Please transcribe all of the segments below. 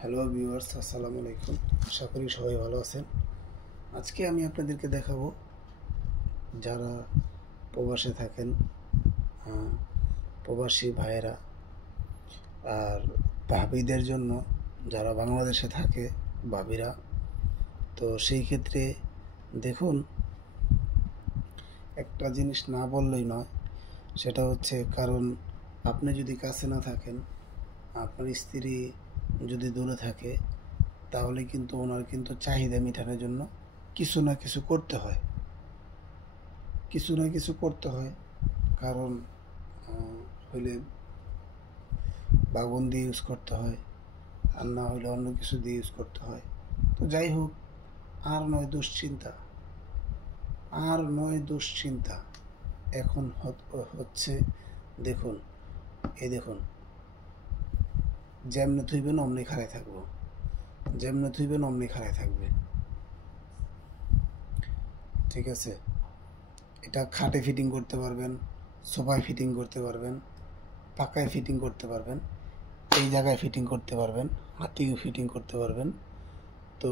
Hello viewers, আসসালামু আলাইকুম। আশা করি সবাই ভালো আছেন। আজকে আমি আপনাদেরকে দেখাবো যারা প্রবাসে থাকেন, প্রবাসী ভাইয়েরা আর ভাবিদের জন্য, যারা বাংলাদেশে থাকে ভাবিরা। তো সেই ক্ষেত্রে দেখুন, একটা জিনিস না বললেই নয়, সেটা হচ্ছে কারণ আপনি যদি কাছে না থাকেন, আপনার স্ত্রী যদি দূরে থাকে, তাহলে কিন্তু ওনার কিন্তু চাহিদা মেটানোর জন্য কিছু না কিছু করতে হয়, কারণ হইলে বাগুন দিয়ে ইউজ করতে হয়, আর না হইলে অন্য কিছু দিয়ে ইউজ করতে হয়। তো যাই হোক, আর নয় দুশ্চিন্তা এখন হচ্ছে। দেখুন, দেখুন, যেমনে থইবেন অমনি খাড়ায় থাকবে, ঠিক আছে? এটা খাটে ফিটিং করতে পারবেন, সোফায় ফিটিং করতে পারবেন, পাকায় ফিটিং করতে পারবেন, এই জায়গায় ফিটিং করতে পারবেন, হাতিও ফিটিং করতে পারবেন। তো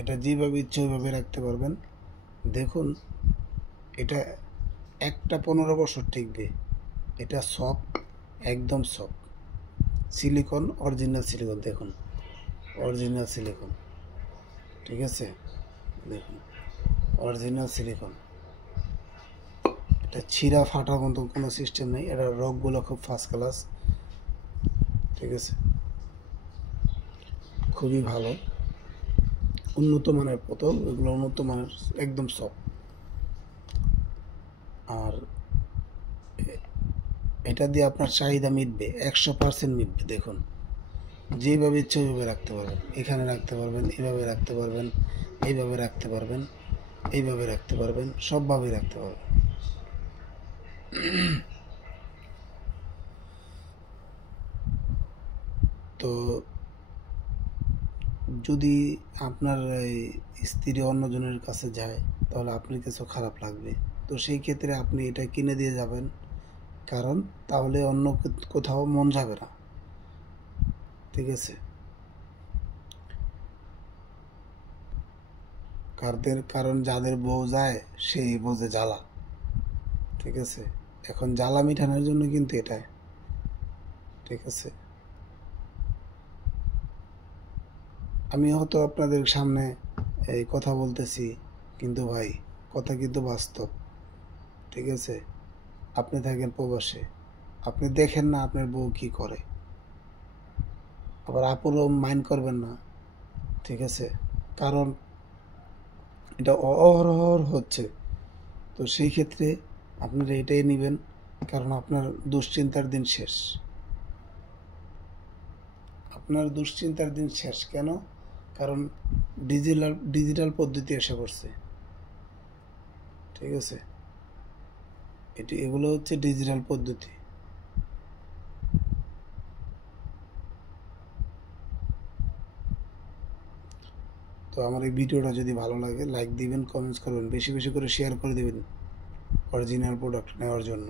এটা যেভাবে ইচ্ছে ওইভাবে রাখতে পারবেন। দেখুন, এটা একটা 15 বছর টিকবে। এটা সফট, একদম সফট সিলিকন, অরিজিনাল সিলিকন। দেখুন, অরিজিনাল সিলিকন, ঠিক আছে? দেখুন, অরিজিনাল সিলিকন। এটা ছিঁড়া ফাটার মতো কোনো সিস্টেম নেই। এটা রকগুলো খুব ফার্স্ট ক্লাস, ঠিক আছে? খুবই ভালো, উন্নত মানের বোতল, এগুলো উন্নত মানের, একদম সফট। আর এটা দিয়ে আপনার চাহিদা মিটবে, 100% মিটবে। দেখুন, যেভাবে ইচ্ছে ওইভাবে রাখতে পারবেন। এখানে রাখতে পারবেন, এইভাবে রাখতে পারবেন, এইভাবে রাখতে পারবেন, এইভাবে রাখতে পারবেন, সবভাবেই রাখতে পারবেন। তো যদি আপনার স্ত্রী অন্যজনের কাছে যায়, তাহলে আপনার কিছু খারাপ লাগবে। তো সেই ক্ষেত্রে আপনি এটা কিনে দিয়ে যাবেন, কারণ তাহলে অন্য কোথাও মন যাবে না, ঠিক আছে? কারণ যাদের বউ যায় সেই বোঝে জ্বালা, ঠিক আছে? এখন জ্বালা মিটানোর জন্য কিন্তু এটাই, ঠিক আছে? আমি হয়তো আপনাদের সামনে এই কথা বলতেছি, কিন্তু ভাই, কথা কিন্তু বাস্তব, ঠিক আছে? আপনি থাকেন প্রবাসে, আপনি দেখেন না আপনার বউ কি করে, আবার আপুরও মাইন্ড করবেন না, ঠিক আছে? কারণ এটা অহরহ হচ্ছে। তো সেই ক্ষেত্রে আপনারা এটাই নেবেন, কারণ আপনার দুশ্চিন্তার দিন শেষ। কেন? কারণ ডিজিটাল পদ্ধতি এসে পড়ছে, ঠিক আছে? এগুলো হচ্ছে ডিজিটাল পদ্ধতি। তো আমার এই ভিডিওটা যদি ভালো লাগে, লাইক দিবেন, কমেন্টস করবেন, বেশি বেশি করে শেয়ার করে দিবেন অরিজিনাল প্রোডাক্ট নেওয়ার জন্য।